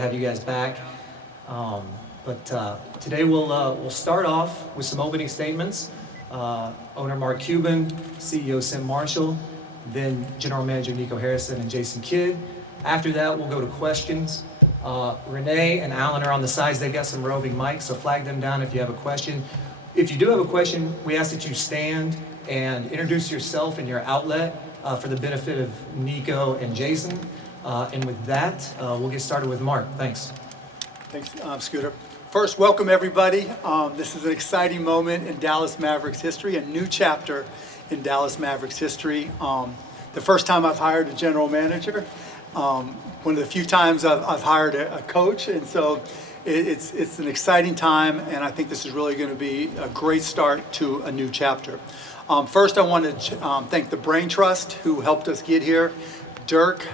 Have you guys back. But today we'll start off with some opening statements. Owner Mark Cuban, CEO Sim Marshall, then General Manager Nico Harrison and Jason Kidd. After that, we'll go to questions. Renee and Alan are on the sides. They've got some roving mics, so flag them down if you have a question. If you do have a question, we ask that you stand and introduce yourself and your outlet for the benefit of Nico and Jason. And with that, we'll get started with Mark. Thanks. Thanks, Scooter. First, welcome everybody. This is an exciting moment in Dallas Mavericks history, a new chapter in Dallas Mavericks history. The first time I've hired a general manager, one of the few times I've hired a coach, and so it's an exciting time, and I think this is really going to be a great start to a new chapter. First, I want to thank the Brain Trust who helped us get here. Dirk,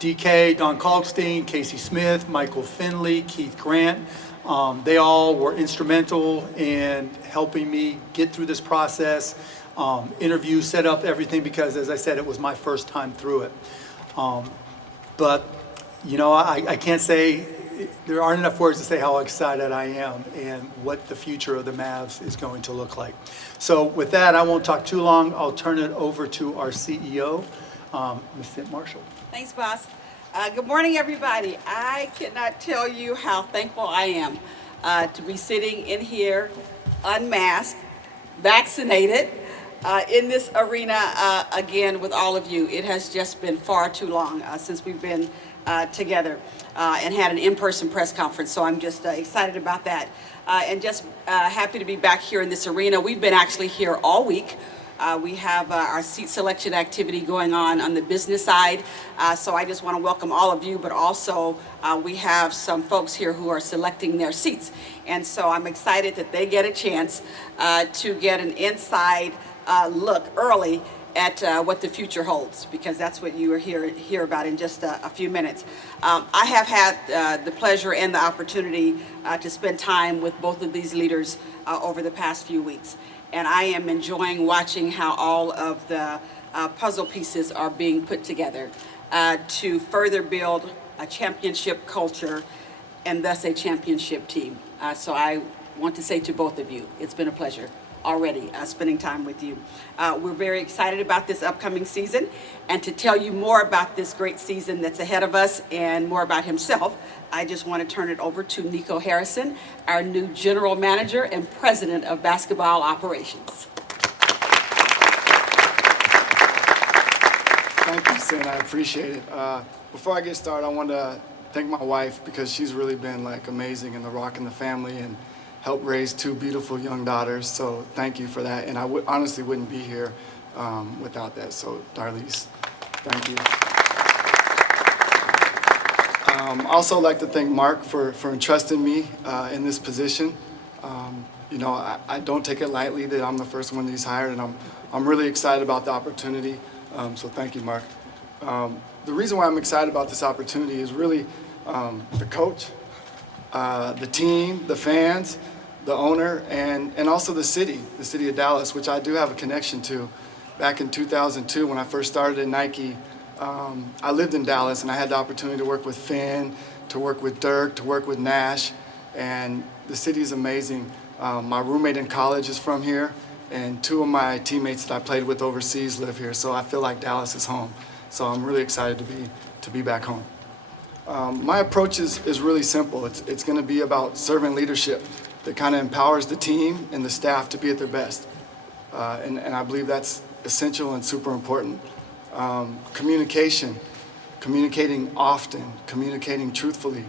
DK, Don Kalkstein, Casey Smith, Michael Finley, Keith Grant. They all were instrumental in helping me get through this process, interview, set up everything, because as I said, it was my first time through it. But, you know, I can't say, there aren't enough words to say how excited I am and what the future of the Mavs is going to look like. So with that, I won't talk too long. I'll turn it over to our CEO, Ms. Sim Marshall. Thanks, boss. Good morning, everybody. I cannot tell you how thankful I am to be sitting in here, unmasked, vaccinated, in this arena again with all of you. It has just been far too long since we've been together and had an in-person press conference. So I'm just excited about that and just happy to be back here in this arena. We've been actually here all week. We have our seat selection activity going on the business side. So I just want to welcome all of you, but also we have some folks here who are selecting their seats. And so I'm excited that they get a chance to get an inside look early at what the future holds, because that's what you are hear about in just a few minutes. I have had the pleasure and the opportunity to spend time with both of these leaders over the past few weeks. And I am enjoying watching how all of the puzzle pieces are being put together to further build a championship culture and thus a championship team. So I want to say to both of you, it's been a pleasure already spending time with you. We're very excited about this upcoming season, and to tell you more about this great season that's ahead of us and more about himself, I just want to turn it over to Nico Harrison, our new General Manager and President of Basketball Operations. Thank you, Sin. I appreciate it. Before I get started, I want to thank my wife, because she's really been amazing in the rock in the family and helped raise two beautiful young daughters. So thank you for that. And I honestly wouldn't be here without that. So Darlise, thank you. I also like to thank Mark for entrusting me in this position. You know, I don't take it lightly that I'm the first one that he's hired, and I'm really excited about the opportunity. So thank you, Mark. The reason why I'm excited about this opportunity is really the coach, the team, the fans, the owner, and also the city of Dallas, which I do have a connection to. Back in 2002, when I first started at Nike, I lived in Dallas, and I had the opportunity to work with Finn, to work with Dirk, to work with Nash, and the city is amazing. My roommate in college is from here, and two of my teammates that I played with overseas live here, so I feel like Dallas is home. So I'm really excited to be back home. My approach is really simple. It's going to be about servant leadership that kind of empowers the team and the staff to be at their best. And I believe that's essential and super important. Communicating often, communicating truthfully.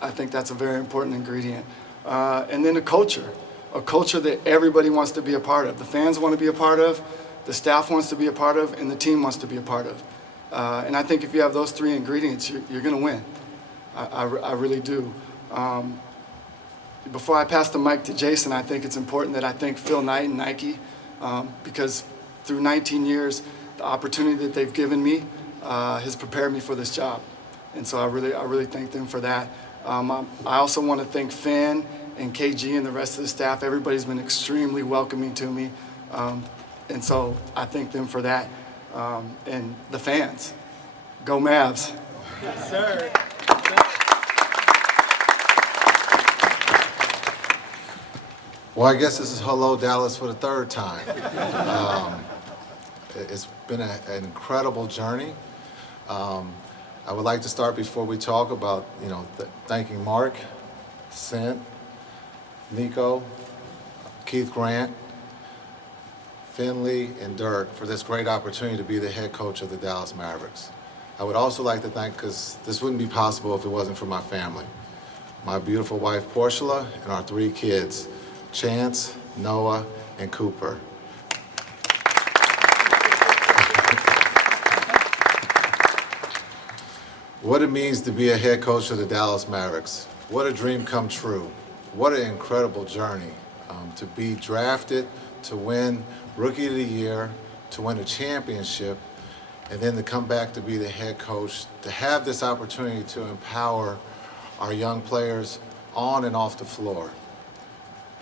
I think that's a very important ingredient. And then a culture that everybody wants to be a part of. The fans want to be a part of, the staff wants to be a part of, and the team wants to be a part of. And I think if you have those three ingredients, you're going to win. I really do. Before I pass the mic to Jason, I think it's important that I thank Phil Knight and Nike, because through 19 years, the opportunity that they've given me has prepared me for this job. And so I really thank them for that. I also want to thank Finn and KG and the rest of the staff. Everybody's been extremely welcoming to me. And so I thank them for that. And the fans, go Mavs. Yes, sir. Well, I guess this is Hello Dallas for the third time. It's been an incredible journey. I would like to start before we talk about, thanking Mark, Sint, Nico, Keith Grant, Finley, and Dirk for this great opportunity to be the head coach of the Dallas Mavericks. I would also like to thank, because this wouldn't be possible if it wasn't for my family. My beautiful wife, Portia, and our 3 kids, Chance, Noah, and Cooper. What it means to be a head coach of the Dallas Mavericks. What a dream come true. What an incredible journey. To be drafted, to win Rookie of the Year, to win a championship, and then to come back to be the head coach, to have this opportunity to empower our young players on and off the floor.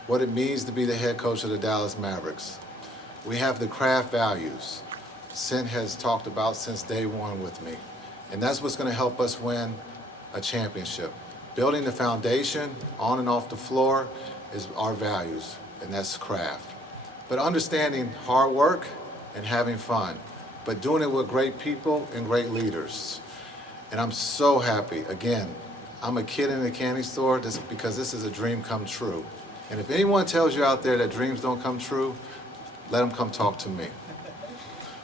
What it means to be the head coach of the Dallas Mavericks. We have the craft values Sint has talked about since day one with me. And that's what's going to help us win a championship. Building the foundation on and off the floor is our values, and that's craft. But understanding hard work and having fun, but doing it with great people and great leaders. And I'm so happy. Again, I'm a kid in a candy store because this is a dream come true. And if anyone tells you out there that dreams don't come true, let them come talk to me.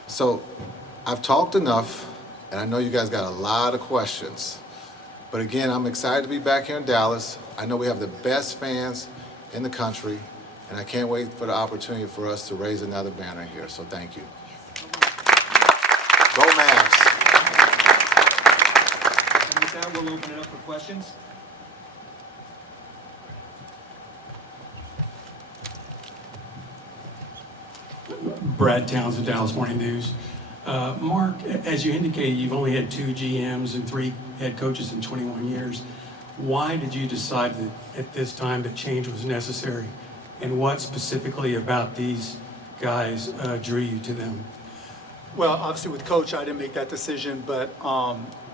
So I've talked enough, and I know you guys got a lot of questions. But again, I'm excited to be back here in Dallas. I know we have the best fans in the country, and I can't wait for the opportunity for us to raise another banner here. So thank you. Go Mavs. And with that, we'll open it up for questions. Brad Townsend, Dallas Morning News. Mark, as you indicated, you've only had 2 GMs and 3 head coaches in 21 years. Why did you decide that at this time that change was necessary? And what specifically about these guys drew you to them? Well, obviously with coach, I didn't make that decision, but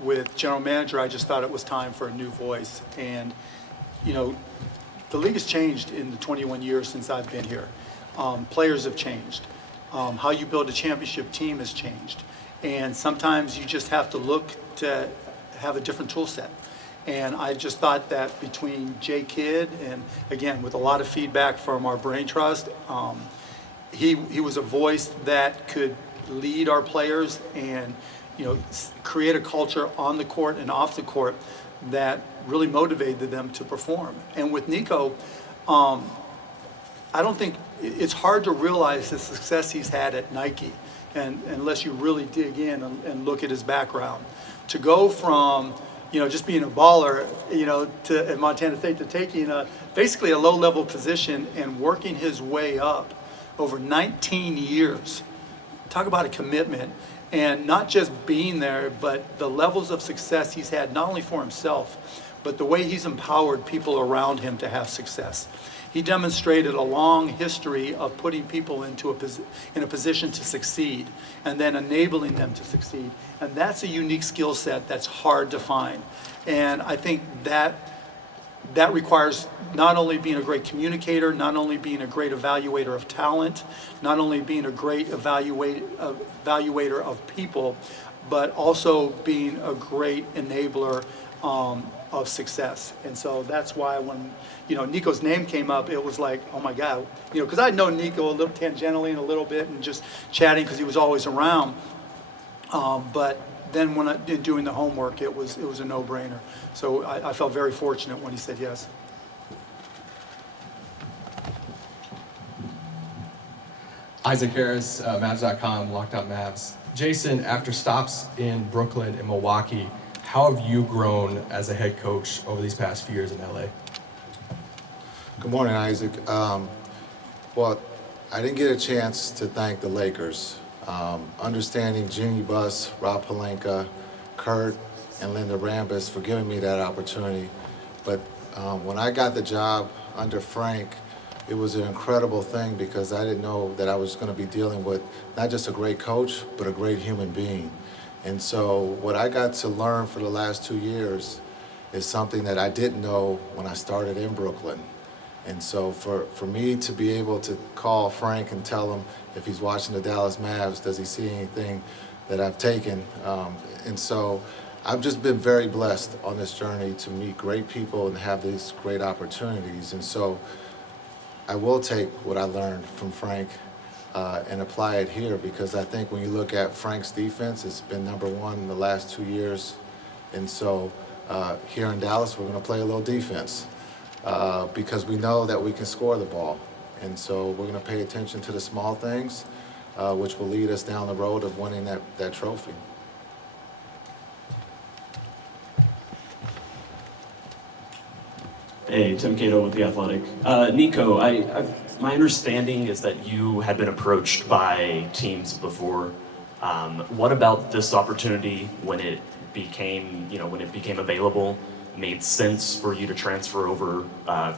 with general manager, I just thought it was time for a new voice. And, the league has changed in the 21 years since I've been here. Players have changed. How you build a championship team has changed. And sometimes you just have to look to have a different tool set. And I just thought that between Jay Kidd and, again, with a lot of feedback from our brain trust, he was a voice that could lead our players and, create a culture on the court and off the court that really motivated them to perform. And with Nico, I don't think it's hard to realize the success he's had at Nike, and unless you really dig in and look at his background. To go from, just being a baller, to at Montana State, to taking basically a low-level position and working his way up over 19 years. Talk about a commitment, and not just being there, but the levels of success he's had, not only for himself, but the way he's empowered people around him to have success. He demonstrated a long history of putting people in a position to succeed and then enabling them to succeed. And that's a unique skill set that's hard to find. And I think that requires not only being a great communicator, not only being a great evaluator of talent, not only being a great evaluator of people, but also being a great enabler of success. And so that's why when Nico's name came up, it was like, oh my God, because I'd known Nico a little tangentially and a little bit and just chatting because he was always around. But then when in doing the homework, it was a no-brainer. So I felt very fortunate when he said yes. Isaac Harris, Mavs.com, Locked On Mavs. Jason, after stops in Brooklyn and Milwaukee, how have you grown as a head coach over these past few years in LA? Good morning, Isaac. Well, I didn't get a chance to thank the Lakers. Understanding Jeannie Buss, Rob Pelinka, Kurt, and Linda Rambis for giving me that opportunity. But when I got the job under Frank, it was an incredible thing because I didn't know that I was going to be dealing with not just a great coach, but a great human being. And so what I got to learn for the last 2 years is something that I didn't know when I started in Brooklyn. And so for me to be able to call Frank and tell him if he's watching the Dallas Mavs, does he see anything that I've taken? And so I've just been very blessed on this journey to meet great people and have these great opportunities. And so I will take what I learned from Frank and apply it here, because I think when you look at Frank's defense, it's been #1 in the last 2 years. And so here in Dallas, we're going to play a little defense because we know that we can score the ball. And so we're going to pay attention to the small things, which will lead us down the road of winning that trophy. Hey, Tim Cato with The Athletic. Nico, my understanding is that you had been approached by teams before. What about this opportunity, when it became available, made sense for you to transfer over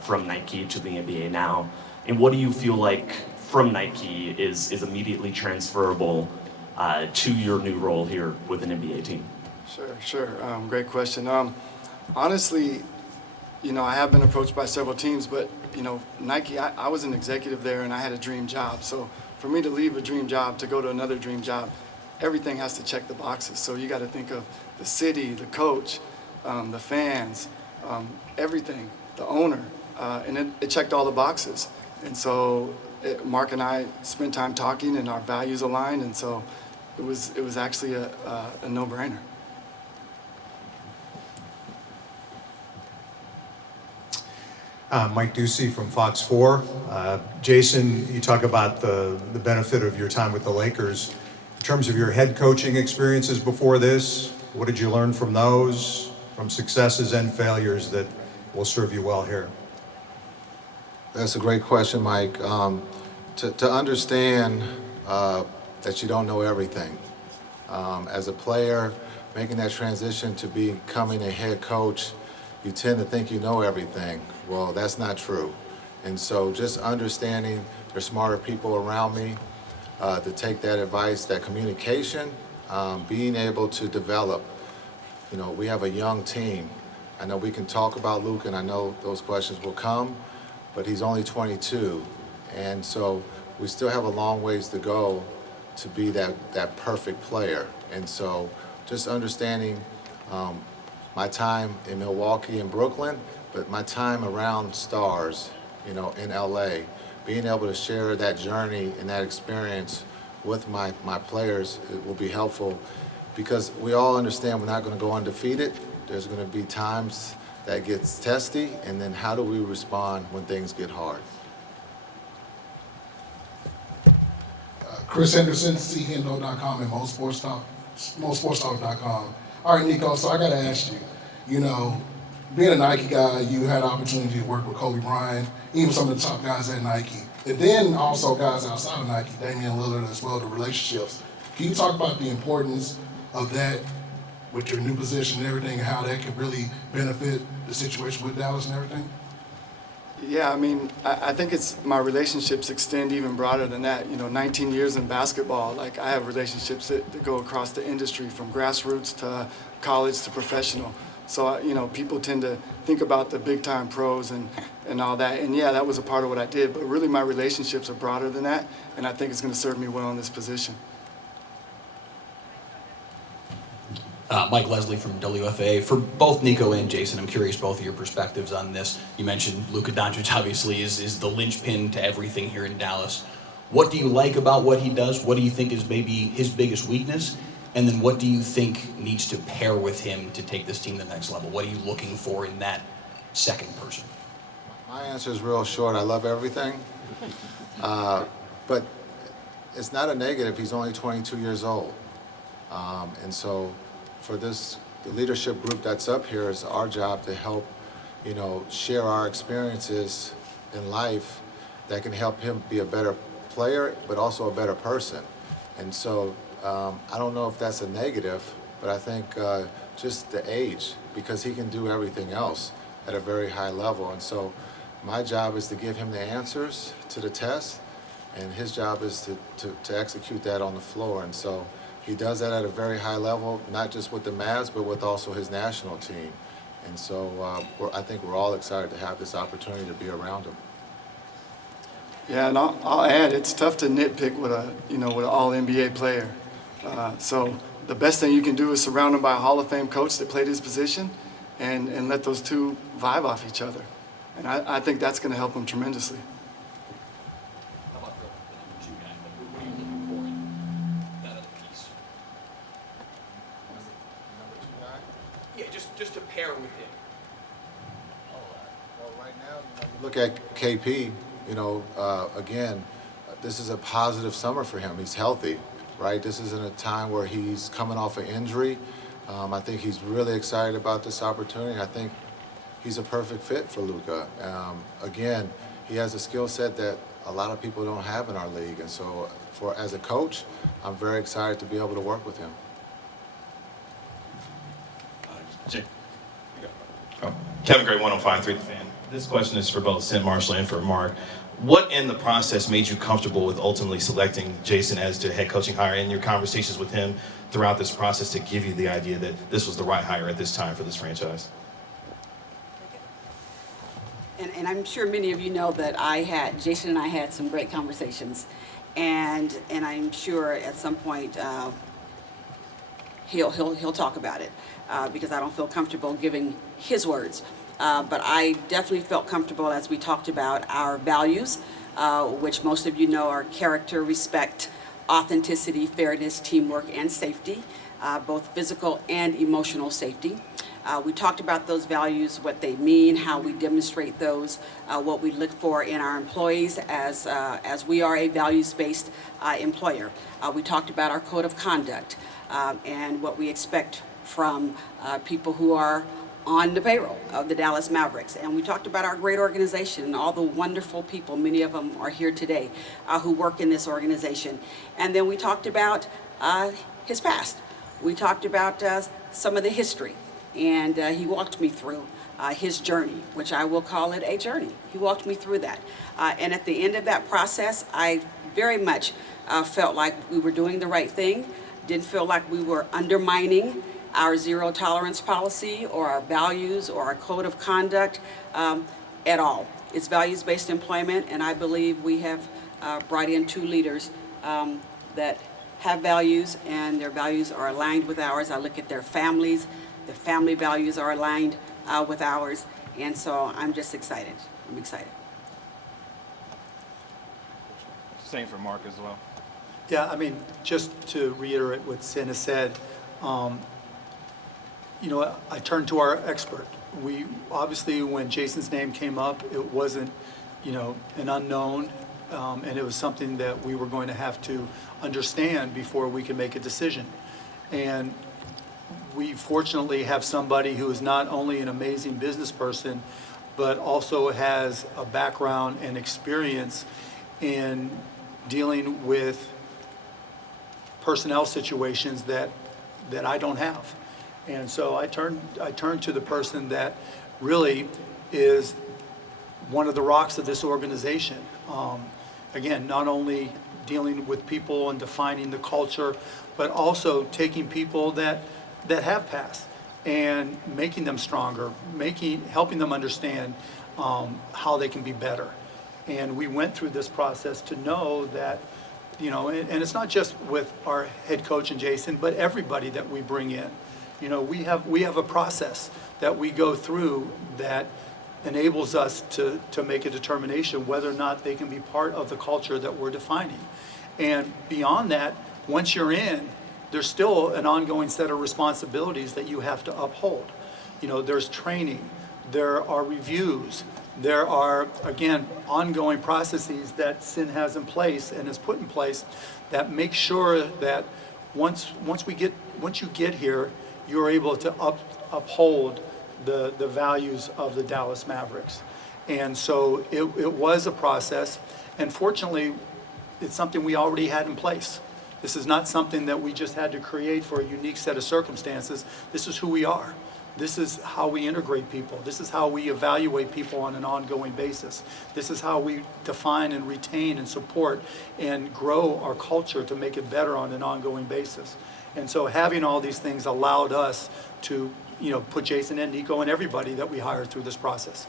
from Nike to the NBA now? And what do you feel like from Nike is immediately transferable to your new role here with an NBA team? Sure. Great question. Honestly, I have been approached by several teams, but, Nike, I was an executive there and I had a dream job. So for me to leave a dream job to go to another dream job, everything has to check the boxes. So you got to think of the city, the coach, the fans, everything, the owner, and it checked all the boxes. And so Mark and I spent time talking and our values aligned, and so it was actually a no-brainer. Mike Ducey from Fox 4. Jason, you talk about the benefit of your time with the Lakers. In terms of your head coaching experiences before this, what did you learn from those, from successes and failures that will serve you well here? That's a great question, Mike. To understand that you don't know everything. As a player, making that transition to becoming a head coach, you tend to think you know everything. Well, that's not true. And so just understanding there's smarter people around me to take that advice, that communication, being able to develop. We have a young team. I know we can talk about Luke, and I know those questions will come, but he's only 22. And so we still have a long ways to go to be that perfect player. And so just understanding my time in Milwaukee and Brooklyn, but my time around stars, in LA, being able to share that journey and that experience with my players, it will be helpful, because we all understand we're not going to go undefeated. There's going to be times that gets testy, and then how do we respond when things get hard? Chris Henderson, chendo.com and mosportstalk.com. All right, Nico, so I got to ask you, being a Nike guy, you had an opportunity to work with Kobe Bryant, even some of the top guys at Nike, and then also guys outside of Nike, Damian Lillard as well, the relationships. Can you talk about the importance of that with your new position and everything, and how that could really benefit the situation with Dallas and everything? Yeah, I think my relationships extend even broader than that. 19 years in basketball, I have relationships that go across the industry, from grassroots to college to professional. So, people tend to think about the big-time pros and all that. And yeah, that was a part of what I did, but really my relationships are broader than that, and I think it's going to serve me well in this position. Mike Leslie from WFA. For both Nico and Jason, I'm curious both of your perspectives on this. You mentioned Luka Doncic obviously is the linchpin to everything here in Dallas. What do you like about what he does? What do you think is maybe his biggest weakness? And then what do you think needs to pair with him to take this team to the next level? What are you looking for in that second person? My answer is real short. I love everything. But it's not a negative. He's only 22 years old. And so for the leadership group that's up here, it's our job to help, share our experiences in life that can help him be a better player, but also a better person. And so I don't know if that's a negative, but I think just the age, because he can do everything else at a very high level. And so my job is to give him the answers to the test, and his job is to execute that on the floor. And so he does that at a very high level, not just with the Mavs, but with also his national team. And so I think we're all excited to have this opportunity to be around him. Yeah, and I'll add, it's tough to nitpick with with an All NBA player. So the best thing you can do is surround him by a Hall of Fame coach that played his position, and let those two vibe off each other. And I think that's going to help him tremendously. How about the number 2 guy? What are you looking for in that other piece? Yeah, just to pair with him. Well, right now, you look at KP, again, this is a positive summer for him. He's healthy, right? This isn't a time where he's coming off an injury. I think he's really excited about this opportunity. I think he's a perfect fit for Luka. Again, he has a skill set that a lot of people don't have in our league. And so as a coach, I'm very excited to be able to work with him. Kevin Gray, 105.3 The Fan. This question is for both Sim Marshall and for Mark. What in the process made you comfortable with ultimately selecting Jason as the head coaching hire in your conversations with him throughout this process to give you the idea that this was the right hire at this time for this franchise? And I'm sure many of you know that Jason and I had some great conversations, and I'm sure at some point he'll talk about it because I don't feel comfortable giving his words. But I definitely felt comfortable as we talked about our values, which most of you know are character, respect, authenticity, fairness, teamwork, and safety, both physical and emotional safety. We talked about those values, what they mean, how we demonstrate those, what we look for in our employees as we are a values-based employer. We talked about our code of conduct and what we expect from people who are on the payroll of the Dallas Mavericks. And we talked about our great organization and all the wonderful people, many of them are here today, who work in this organization. And then we talked about his past. We talked about some of the history. And he walked me through his journey, which I will call it a journey. He walked me through that. And at the end of that process, I very much felt like we were doing the right thing. Didn't feel like we were undermining our zero tolerance policy or our values or our code of conduct at all. It's values-based employment, and I believe we have brought in 2 leaders that have values, and their values are aligned with ours. I look at their families. The family values are aligned with ours, and so I'm just excited. I'm excited. Same for Mark as well. Yeah, I mean, just to reiterate what Sin has said, I turned to our expert. We obviously, when Jason's name came up, it wasn't, an unknown, and it was something that we were going to have to understand before we could make a decision. And we fortunately have somebody who is not only an amazing business person, but also has a background and experience in dealing with personnel situations that I don't have. And so I turned to the person that really is one of the rocks of this organization. Again, not only dealing with people and defining the culture, but also taking people that have passed and making them stronger, helping them understand how they can be better. And we went through this process to know that, and it's not just with our head coach and Jason, but everybody that we bring in. We have a process that we go through that enables us to make a determination whether or not they can be part of the culture that we're defining. And beyond that, once you're in, there's still an ongoing set of responsibilities that you have to uphold. There's training, there are reviews, there are, again, ongoing processes that Sin has in place and has put in place that make sure that once you get here, you're able to uphold the values of the Dallas Mavericks. And so it was a process, and fortunately, it's something we already had in place. This is not something that we just had to create for a unique set of circumstances. This is who we are. This is how we integrate people. This is how we evaluate people on an ongoing basis. This is how we define and retain and support and grow our culture to make it better on an ongoing basis. And so having all these things allowed us to put Jason and Nico and everybody that we hire through this process.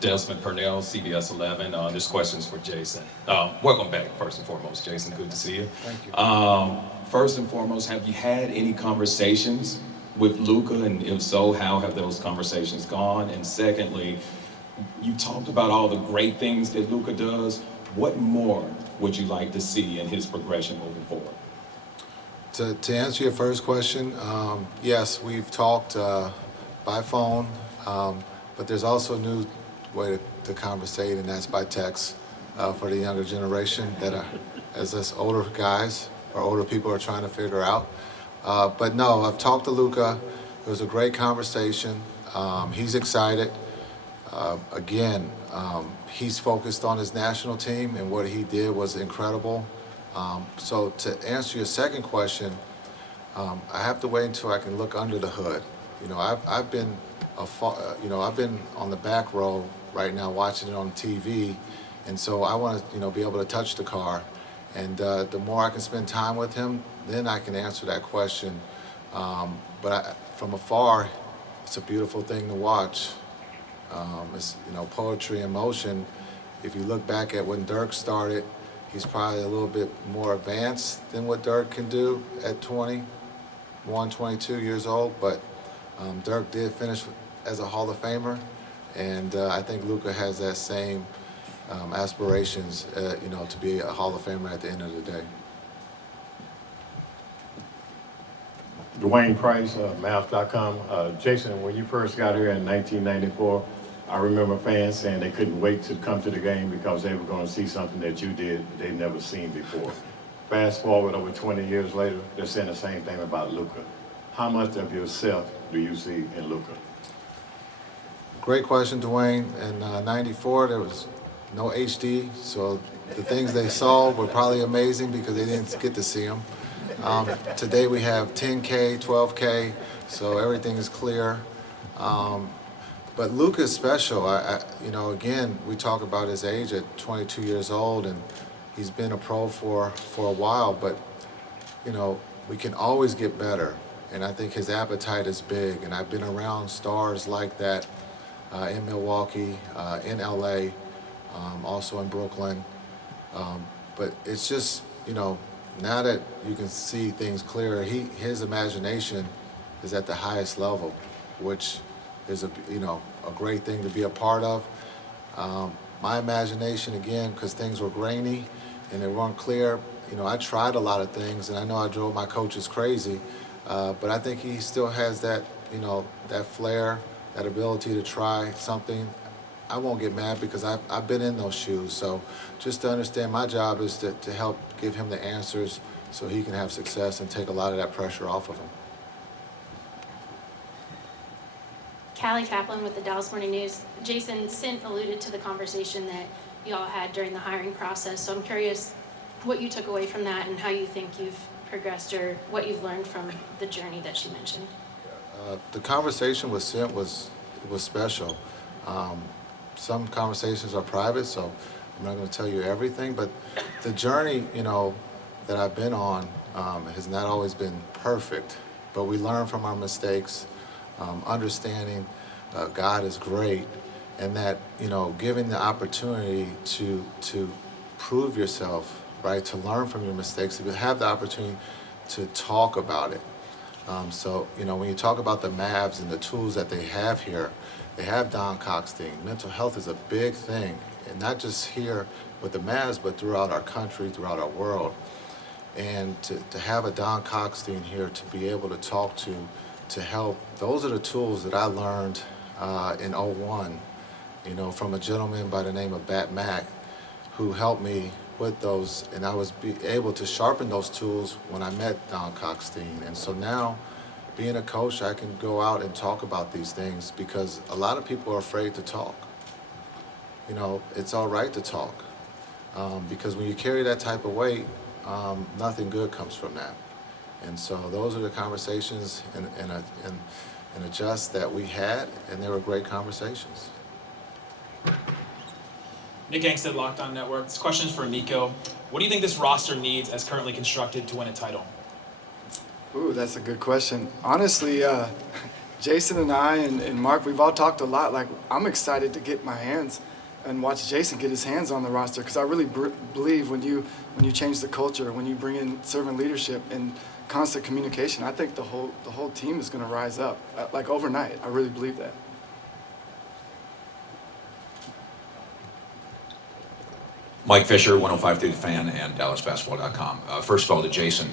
Desmond Purnell, CBS 11. This question's for Jason. Welcome back, first and foremost, Jason. Good to see you. Thank you. First and foremost, have you had any conversations with Luka, and if so, how have those conversations gone? And secondly, you talked about all the great things that Luka does. What more would you like to see in his progression moving forward? To answer your first question, yes, we've talked by phone, but there's also a new way to conversate, and that's by text for the younger generation that are, as us older guys or older people are trying to figure out. But no, I've talked to Luka. It was a great conversation. He's excited. Again, he's focused on his national team, and what he did was incredible. So to answer your second question, I have to wait until I can look under the hood. I've been I've been on the back row right now watching it on TV, and so I want to be able to touch the car. And the more I can spend time with him, then I can answer that question. But from afar, it's a beautiful thing to watch. It's poetry in motion. If you look back at when Dirk started, he's probably a little bit more advanced than what Dirk can do at 21, 22 years old. But Dirk did finish as a Hall of Famer, and I think Luka has that same aspirations, to be a Hall of Famer at the end of the day. Dwayne Price, Mavs.com. Jason, when you first got here in 1994, I remember fans saying they couldn't wait to come to the game because they were going to see something that you did they'd never seen before. Fast forward over 20 years later, they're saying the same thing about Luka. How much of yourself do you see in Luka? Great question, Dwayne. In '94, there was no HD, so the things they saw were probably amazing because they didn't get to see them. Today we have 10K, 12K, so everything is clear. But Luka is special. Again, we talk about his age at 22 years old, and he's been a pro for a while. But we can always get better, and I think his appetite is big. And I've been around stars like that in Milwaukee, in LA, also in Brooklyn. But it's just now that you can see things clearer, his imagination is at the highest level, which is a great thing to be a part of. My imagination, again, because things were grainy and they weren't clear, I tried a lot of things, and I know I drove my coaches crazy, but I think he still has that, that flair, that ability to try something. I won't get mad because I've been in those shoes. So just to understand, my job is to help give him the answers so he can have success and take a lot of that pressure off of him. Callie Kaplan with the Dallas Morning News. Jason, Sint alluded to the conversation that you all had during the hiring process, so I'm curious what you took away from that and how you think you've progressed or what you've learned from the journey that she mentioned. The conversation with Sint was special. Some conversations are private, so I'm not going to tell you everything, but the journey, that I've been on has not always been perfect, but we learn from our mistakes, understanding God is great, and that, giving the opportunity to prove yourself, right, to learn from your mistakes, to have the opportunity to talk about it. So, when you talk about the Mavs and the tools that they have here, they have Don Coxstein. Mental health is a big thing, and not just here with the Mavs, but throughout our country, throughout our world. And to have a Don Coxstein here to be able to talk to help, those are the tools that I learned in '01, from a gentleman by the name of Bat Mack, who helped me with those, and I was able to sharpen those tools when I met Don Coxstein. And so now, being a coach, I can go out and talk about these things because a lot of people are afraid to talk. It's all right to talk because when you carry that type of weight, nothing good comes from that. And so those are the conversations and adjust that we had, and they were great conversations. Nick Angstead, Locked On Network. This question is for Nico. What do you think this roster needs as currently constructed to win a title? Ooh, that's a good question. Honestly, Jason and I and Mark, we've all talked a lot. Like, I'm excited to get my hands and watch Jason get his hands on the roster because I really believe when you change the culture, when you bring in servant leadership and constant communication, I think the whole team is going to rise up like overnight. I really believe that. Mike Fisher, 105.3 The Fan and DallasBasketball.com. First of all, to Jason,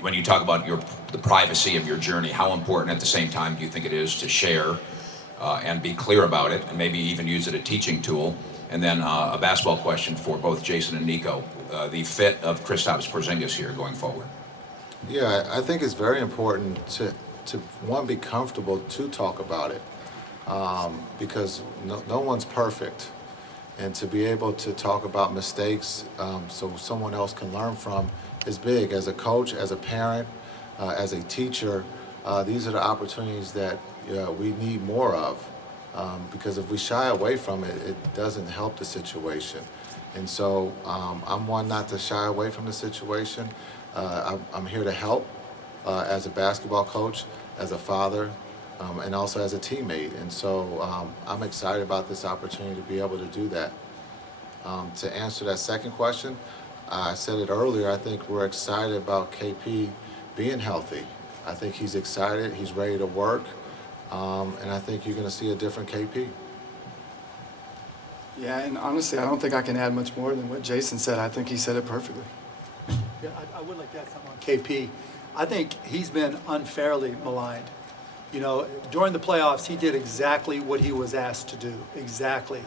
when you talk about the privacy of your journey, how important at the same time do you think it is to share and be clear about it, and maybe even use it as a teaching tool? And then a basketball question for both Jason and Nico, the fit of Kristaps Porzingis here going forward. Yeah, I think it's very important to one, be comfortable to talk about it because no one's perfect. And to be able to talk about mistakes so someone else can learn from is big. As a coach, as a parent, as a teacher, these are the opportunities that we need more of. Because if we shy away from it, it doesn't help the situation. And so I'm one not to shy away from the situation. I'm here to help as a basketball coach, as a father, and also as a teammate. And so I'm excited about this opportunity to be able to do that. To answer that second question, I said it earlier, I think we're excited about KP being healthy. I think he's excited, he's ready to work, and I think you're going to see a different KP. Yeah, and honestly, I don't think I can add much more than what Jason said. I think he said it perfectly. Yeah, I would like to add something on KP. I think he's been unfairly maligned. You know, during the playoffs, he did exactly what he was asked to do, exactly.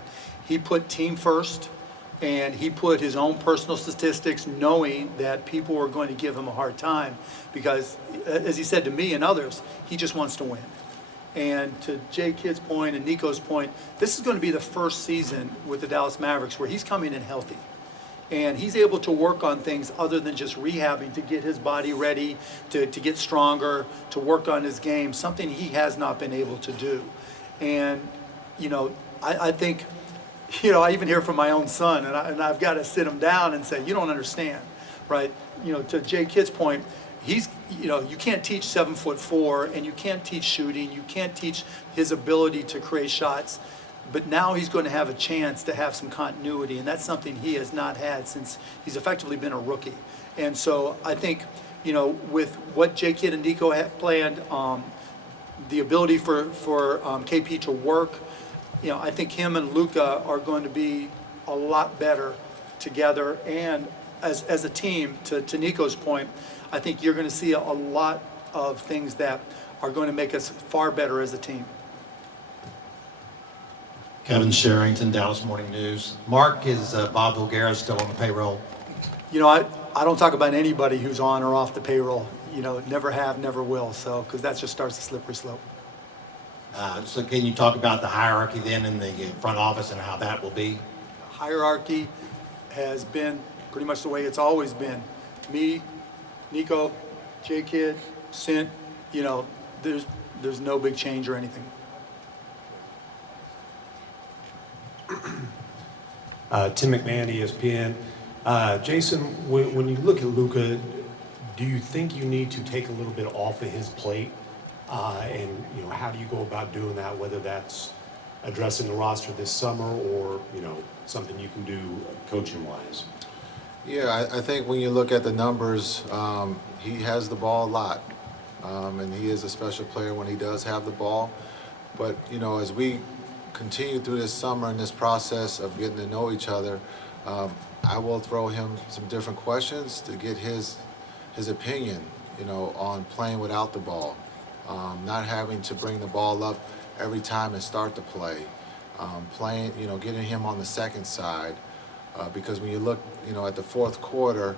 He put team first, and he put his own personal statistics knowing that people were going to give him a hard time because, as he said to me and others, he just wants to win. And to Jay Kidd's point and Nico's point, this is going to be the first season with the Dallas Mavericks where he's coming in healthy. And he's able to work on things other than just rehabbing to get his body ready, to get stronger, to work on his game, something he has not been able to do. And, you know, I think, you know, I even hear from my own son, and I've got to sit him down and say, you don't understand, right? You know, to Jay Kidd's point, he's, you know, you can't teach 7'4", and you can't teach shooting, you can't teach his ability to create shots. But now he's going to have a chance to have some continuity, and that's something he has not had since he's effectively been a rookie. And so I think, you know, with what Jay Kidd and Nico have planned, the ability for KP to work, you know, I think him and Luka are going to be a lot better together. And as a team, to Nico's point, I think you're going to see a lot of things that are going to make us far better as a team. Kevin Sherrington, Dallas Morning News. Mark, is Bob Vilgara still on the payroll? You know, I don't talk about anybody who's on or off the payroll. You know, never have, never will. So, because that just starts a slippery slope. So can you talk about the hierarchy then in the front office and how that will be? Hierarchy has been pretty much the way it's always been. Me, Nico, Jay Kidd, Sint, you know, there's no big change or anything. Tim McMahon, ESPN. Jason, when you look at Luka, do you think you need to take a little bit off of his plate? And you know, how do you go about doing that? Whether that's addressing the roster this summer or you know something you can do coaching-wise. Yeah, I think when you look at the numbers, he has the ball a lot, and he is a special player when he does have the ball. But you know, as we continue through this summer and this process of getting to know each other, I will throw him some different questions to get his opinion, you know, on playing without the ball, not having to bring the ball up every time and start the play, playing, you know, getting him on the second side, because when you look, you know, at the fourth quarter,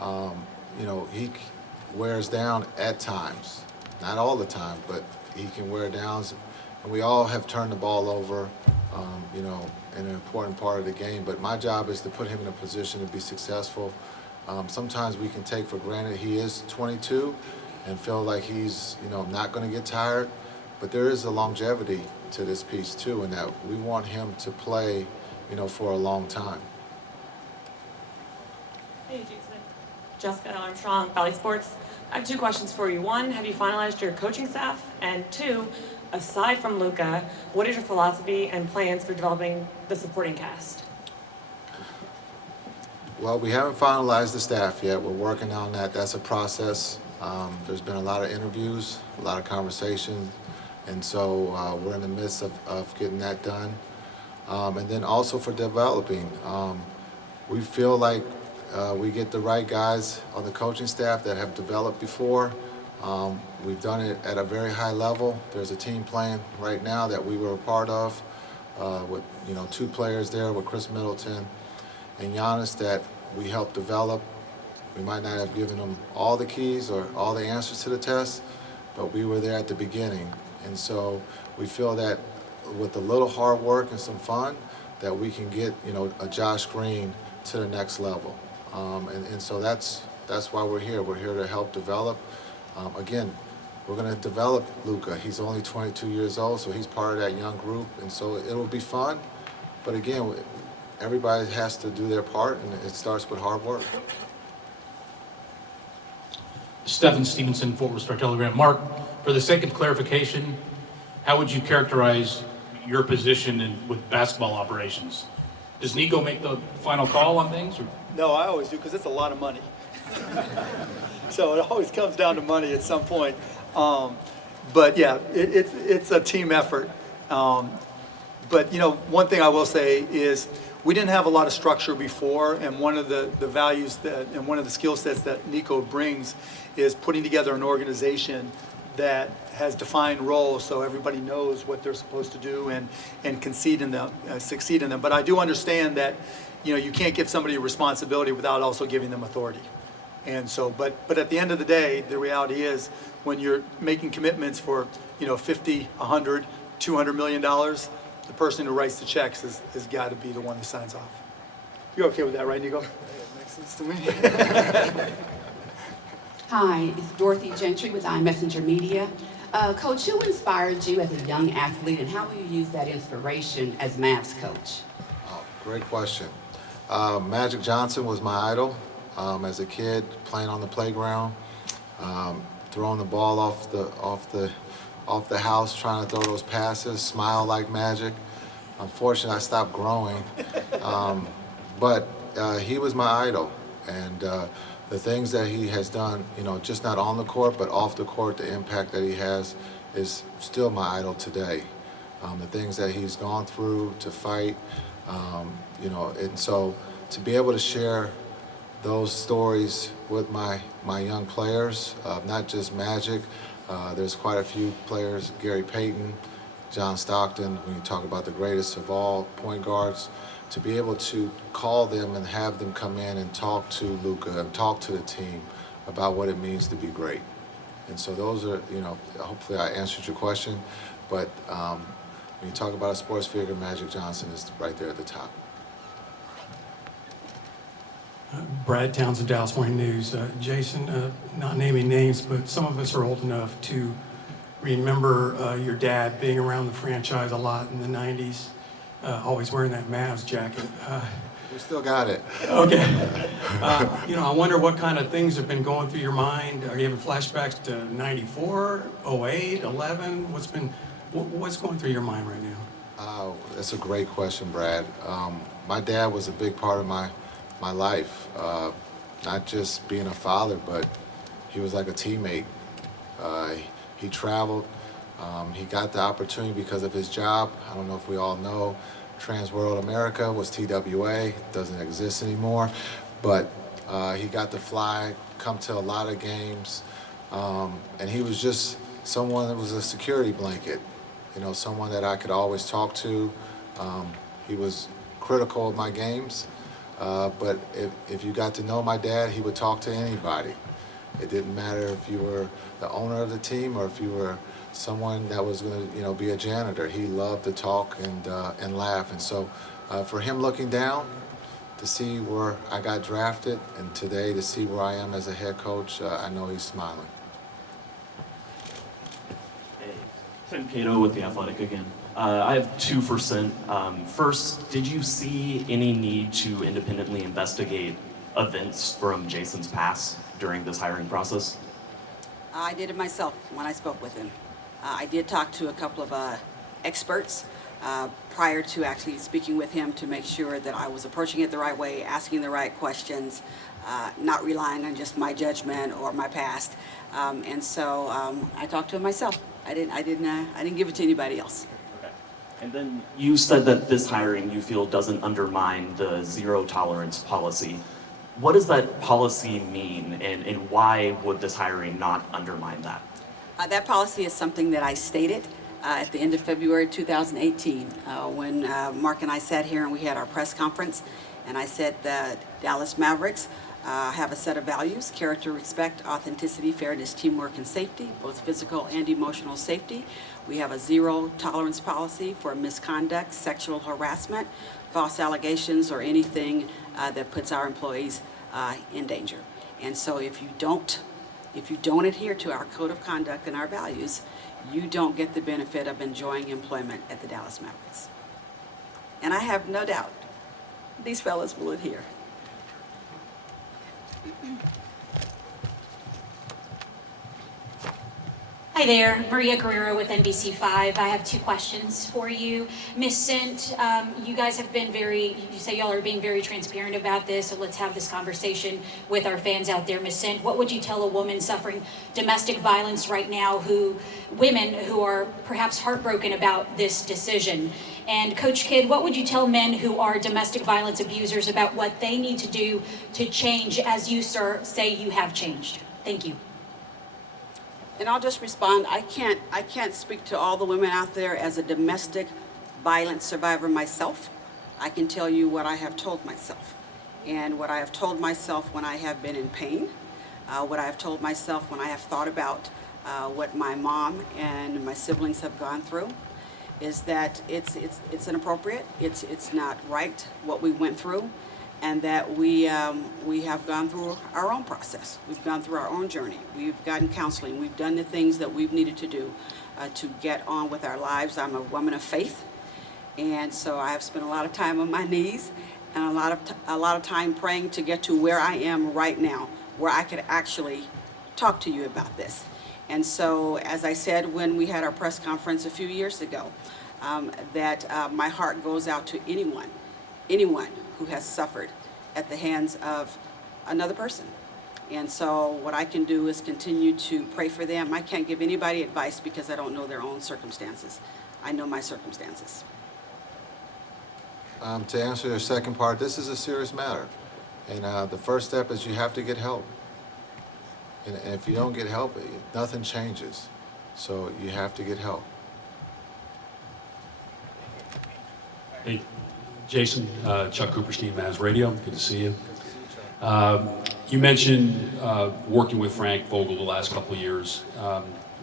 you know, he wears down at times, not all the time, but he can wear down. And we all have turned the ball over, you know, in an important part of the game. But my job is to put him in a position to be successful. Sometimes we can take for granted he is 22 and feel like he's, you know, not going to get tired. But there is a longevity to this piece too, in that we want him to play, you know, for a long time. Hey, Jason. Jessica Armstrong, Valley Sports. I have two questions for you. One, have you finalized your coaching staff? And two, aside from Luka, what is your philosophy and plans for developing the supporting cast? Well, we haven't finalized the staff yet. We're working on that. That's a process. There's been a lot of interviews, a lot of conversations, and so we're in the midst of getting that done. And then also for developing, we feel like we get the right guys on the coaching staff that have developed before. We've done it at a very high level. There's a team playing right now that we were a part of with 2 players there with Chris Middleton and Giannis that we helped develop. We might not have given them all the keys or all the answers to the test, but we were there at the beginning. And so we feel that with a little hard work and some fun, that we can get a Josh Green to the next level. And so that's why we're here. We're here to help develop. Again, we're going to develop Luka. He's only 22 years old, so he's part of that young group, and so it'll be fun. But again, everybody has to do their part, and it starts with hard work. Stephen Stevenson, Fort Worth Star-Telegram. Mark, for the sake of clarification, how would you characterize your position with basketball operations? Does Nico make the final call on things? Or? No, I always do because it's a lot of money. So it always comes down to money at some point. But yeah, it's a team effort. But one thing I will say is we didn't have a lot of structure before, and one of the values and one of the skill sets that Nico brings is putting together an organization that has defined roles so everybody knows what they're supposed to do and succeed in them. But I do understand that you can't give somebody a responsibility without also giving them authority. And so, but at the end of the day, the reality is when you're making commitments for 50, 100, $200 million, the person who writes the checks has got to be the one who signs off. You're okay with that, right, Nico? Makes sense to me. Hi, it's Dorothy Gentry with iMessenger Media. Coach, who inspired you as a young athlete, and how will you use that inspiration as Mavs coach? Oh, great question. Magic Johnson was my idol as a kid, playing on the playground, throwing the ball off the house, trying to throw those passes, smile like Magic. Unfortunately, I stopped growing, but he was my idol, and the things that he has done, just not on the court, but off the court, the impact that he has is still my idol today. The things that he's gone through to fight, and so to be able to share those stories with my young players, not just Magic. There's quite a few players, Gary Payton, John Stockton, when you talk about the greatest of all point guards, to be able to call them and have them come in and talk to Luka and talk to the team about what it means to be great. And so those are, hopefully I answered your question, but when you talk about a sports figure, Magic Johnson is right there at the top. Brad Townsend, Dallas Morning News. Jason, not naming names, but some of us are old enough to remember your dad being around the franchise a lot in the 90s, always wearing that Mavs jacket. We still got it. Okay. I wonder what kind of things have been going through your mind. Are you having flashbacks to 94, 08, 11? What's going through your mind right now? That's a great question, Brad. My dad was a big part of my life, not just being a father, but he was like a teammate. He traveled. He got the opportunity because of his job. I don't know if we all know, Trans World America was TWA, doesn't exist anymore, but he got to fly, come to a lot of games, and he was just someone that was a security blanket, someone that I could always talk to. He was critical of my games. But if you got to know my dad, he would talk to anybody. It didn't matter if you were the owner of the team or if you were someone that was going to, be a janitor. He loved to talk and laugh. And so for him looking down to see where I got drafted and today to see where I am as a head coach, I know he's smiling. Hey, Tim Cato with The Athletic again. I have 2%. First, did you see any need to independently investigate events from Jason's past during this hiring process? I did it myself when I spoke with him. I did talk to a couple of experts prior to actually speaking with him to make sure that I was approaching it the right way, asking the right questions, not relying on just my judgment or my past. And so I talked to him myself. I didn't give it to anybody else. Okay. And then you said that this hiring you feel doesn't undermine the zero tolerance policy. What does that policy mean, and why would this hiring not undermine that? That policy is something that I stated at the end of February 2018 when Mark and I sat here and we had our press conference, and I said the Dallas Mavericks have a set of values: character, respect, authenticity, fairness, teamwork, and safety, both physical and emotional safety. We have a zero tolerance policy for misconduct, sexual harassment, false allegations, or anything that puts our employees in danger. And so if you don't adhere to our code of conduct and our values, you don't get the benefit of enjoying employment at the Dallas Mavericks. And I have no doubt these fellas will adhere. Hi there, Maria Guerrero with NBC5. I have two questions for you. Ms. Sint, you guys have been you say y'all are being very transparent about this, so let's have this conversation with our fans out there. Ms. Sint, what would you tell a woman suffering domestic violence right now, women who are perhaps heartbroken about this decision? And Coach Kidd, what would you tell men who are domestic violence abusers about what they need to do to change, as you, sir, say you have changed? Thank you. And I'll just respond. I can't speak to all the women out there as a domestic violence survivor myself. I can tell you what I have told myself. And what I have told myself when I have been in pain, what I have told myself when I have thought about what my mom and my siblings have gone through, is that it's inappropriate, it's not right what we went through, and that we have gone through our own process. We've gone through our own journey. We've gotten counseling. We've done the things that we've needed to do to get on with our lives. I'm a woman of faith, and so I have spent a lot of time on my knees and a lot of time praying to get to where I am right now, where I could actually talk to you about this. And so, as I said when we had our press conference a few years ago, that my heart goes out to anyone who has suffered at the hands of another person. And so what I can do is continue to pray for them. I can't give anybody advice because I don't know their own circumstances. I know my circumstances. To answer your second part, this is a serious matter. And the first step is you have to get help. And if you don't get help, nothing changes. So you have to get help. Hey, Jason, Chuck Cooperstein, Mavs Radio. Good to see you. You mentioned working with Frank Vogel the last couple of years.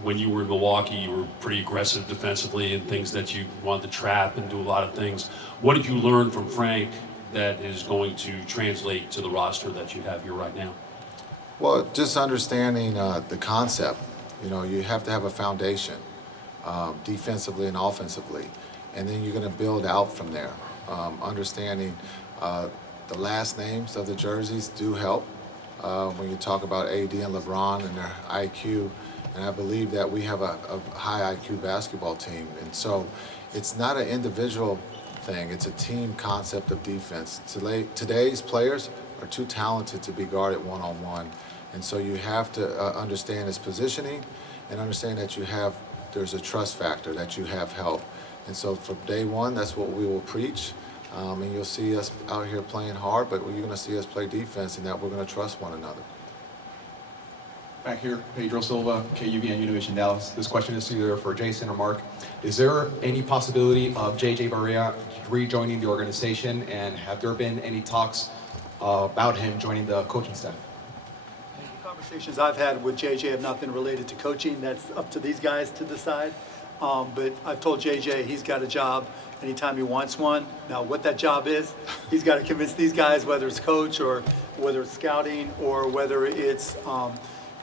When you were in Milwaukee, you were pretty aggressive defensively and things that you wanted to trap and do a lot of things. What did you learn from Frank that is going to translate to the roster that you have here right now? Well, just understanding the concept. You know, you have to have a foundation, defensively and offensively, and then you're going to build out from there. Understanding the last names of the jerseys do help when you talk about AD and LeBron and their IQ, and I believe that we have a high IQ basketball team, and so it's not an individual thing, it's a team concept of defense. Today's players are too talented to be guarded one-on-one, and so you have to understand his positioning and understand that there's a trust factor, that you have help. And so from day one, that's what we will preach. And you'll see us out here playing hard, but you're going to see us play defense and that we're going to trust one another. Back here, Pedro Silva, KUVN Univision Dallas. This question is either for Jason or Mark. Is there any possibility of JJ Barea rejoining the organization, and have there been any talks about him joining the coaching staff? The conversations I've had with JJ have not been related to coaching. That's up to these guys to decide. But I've told JJ he's got a job anytime he wants one. Now, what that job is, he's got to convince these guys, whether it's coach or whether it's scouting or whether it's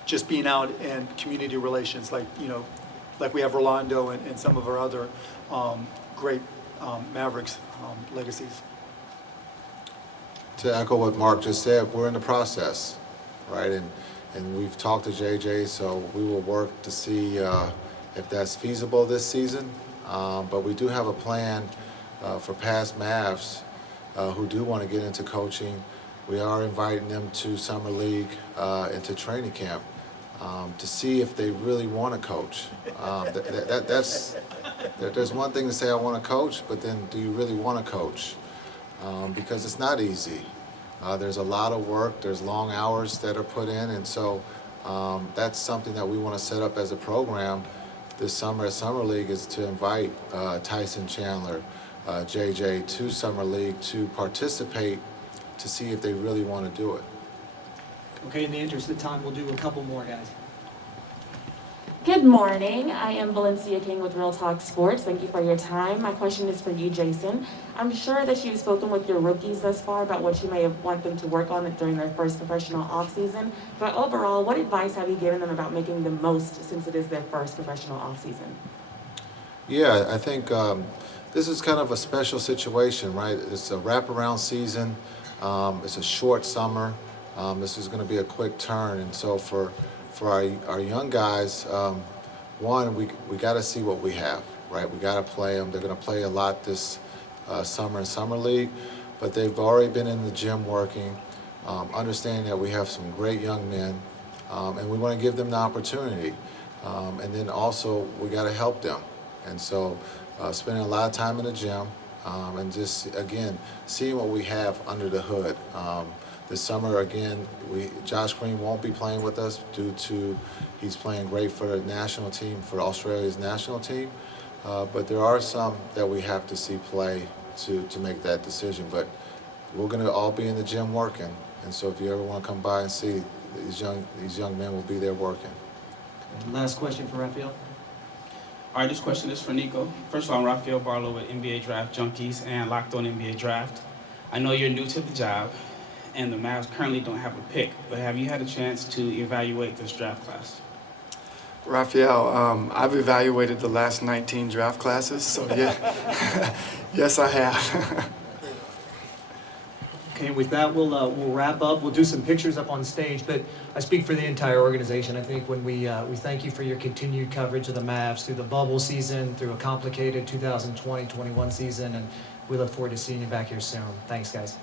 just being out in community relations, like we have Rolando and some of our other great Mavericks legacies. To echo what Mark just said, we're in the process, right? And and we've talked to JJ, so we will work to see if that's feasible this season. But we do have a plan for past Mavs who do want to get into coaching. We are inviting them to Summer League, into training camp, to see if they really want to coach. There's one thing to say I want to coach, but then do you really want to coach? Because it's not easy. There's a lot of work, there's long hours that are put in, and so that's something that we want to set up as a program this summer at Summer League, is to invite Tyson Chandler, JJ to Summer League to participate, to see if they really want to do it. Okay, in the interest of time, we'll do a couple more, guys. Good morning. I am Valencia King with Real Talk Sports. Thank you for your time. My question is for you, Jason. I'm sure that you've spoken with your rookies thus far about what you may want them to work on during their first professional offseason. But overall, what advice have you given them about making the most since it is their first professional offseason? Yeah, I think this is kind of a special situation, right? It's a wraparound season. It's a short summer. This is going to be a quick turn, and so for our young guys, one, we got to see what we have, right? We got to play them. They're going to play a lot this summer in Summer League, but they've already been in the gym working, understanding that we have some great young men, and we want to give them the opportunity. And then also, we got to help them. And so spending a lot of time in the gym, and just, again, seeing what we have under the hood. This summer, again, Josh Green won't be playing with us due to he's playing great for the national team, for Australia's national team. But there are some that we have to see play to make that decision. But we're going to all be in the gym working. And so if you ever want to come by and see, these young men will be there working. Last question for Raphael. All right, this question is for Nico. First of all, I'm Raphael Barlow with NBA Draft Junkies and Locked On NBA Draft. I know you're new to the job, and the Mavs currently don't have a pick, but have you had a chance to evaluate this draft class? Raphael, I've evaluated the last 19 draft classes, so yeah, yes, I have. Okay, with that, we'll wrap up. We'll do some pictures up on stage, but I speak for the entire organization. I think when we thank you for your continued coverage of the Mavs through the bubble season, through a complicated 2020-21 season, and we look forward to seeing you back here soon. Thanks, guys.